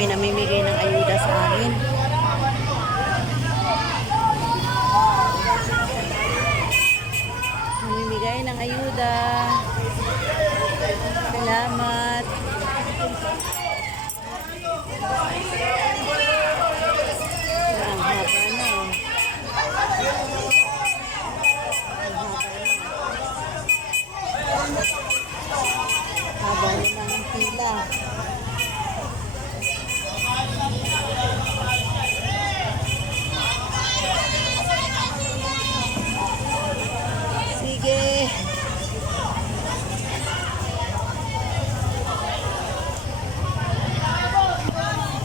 may namimigay ng ayuda sa amin. Namimigay ng ayuda. Salamat. Ang haba na. Haba na ng pila. Sige.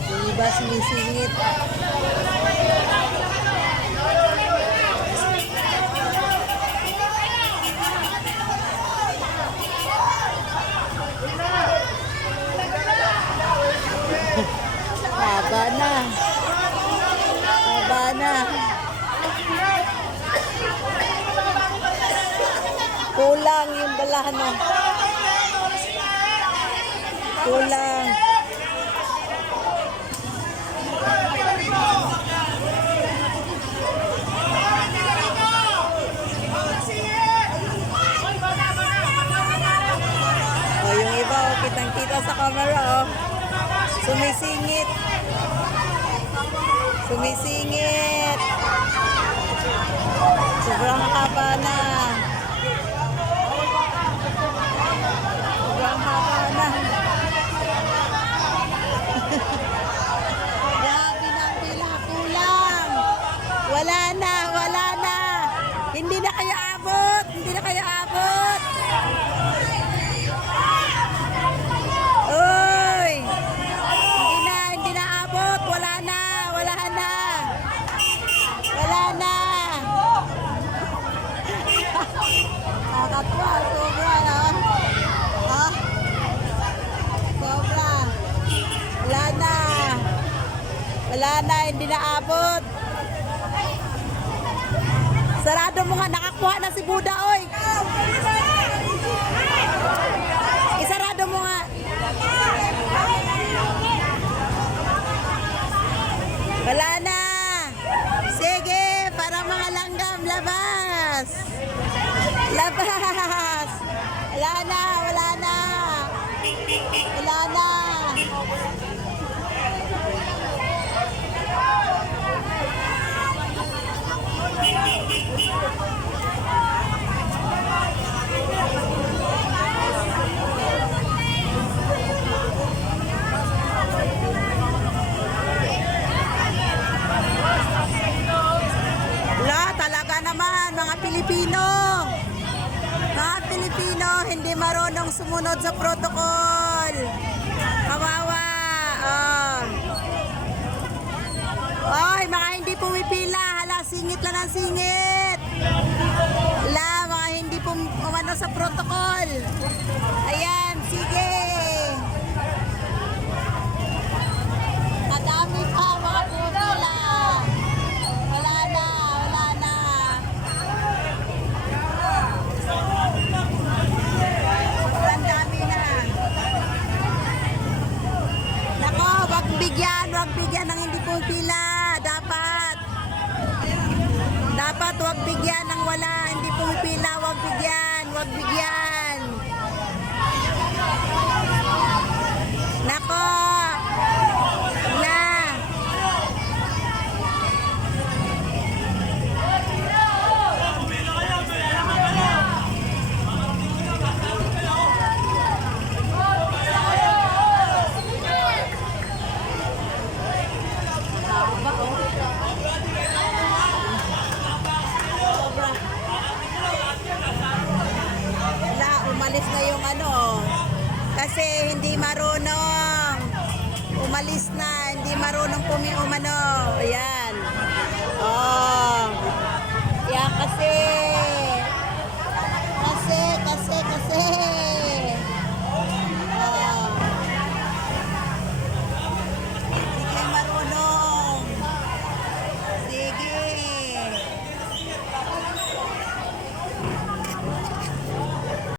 Diba sinisingit? Haba na. Haba na. Kulang yung balahan mo. Kulang. O, yung iba, oh, kitang-kita sa camera, oh. Sumisingit. Sumisingit. Sobrang haba na. Sobrang haba na. Grabe na ang pila. Kulang. Wala na. Wala na. Hindi na kayo abot. Hindi na kayo abot. Uy. Hindi na abot. Wala na. Wala na. Wala na. Nakakatuwa. Sobra na. Ha? Sobra. Wala na. Wala na. Hindi na abot. Sarado mo nga. Nakakuha na si Buda, oy. Isarado mo nga. Wala na. Sige, para mga langgam, labas. Labas. Wala na, wala na. Wala na. Talaga naman, mga Pilipino. Mga Pilipino, hindi marunong sumunod sa protocol. Kawawa. Ay, mga hindi pumipila. Hala, singit lang ang singit. Hala, mga hindi umano sa protocol. Ayan, sige. Kadami pa mga pumipila. Wala na, wala na. Sobrang dami na. Nako, wag bigyan ng hindi pumipila. Dapat wag bigyan ng wala, hindi pumipila, wag bigyan. Nako. Na. Umalis na yung kasi hindi marunong. Umalis na, hindi marunong ayan. Oh. Yan kasi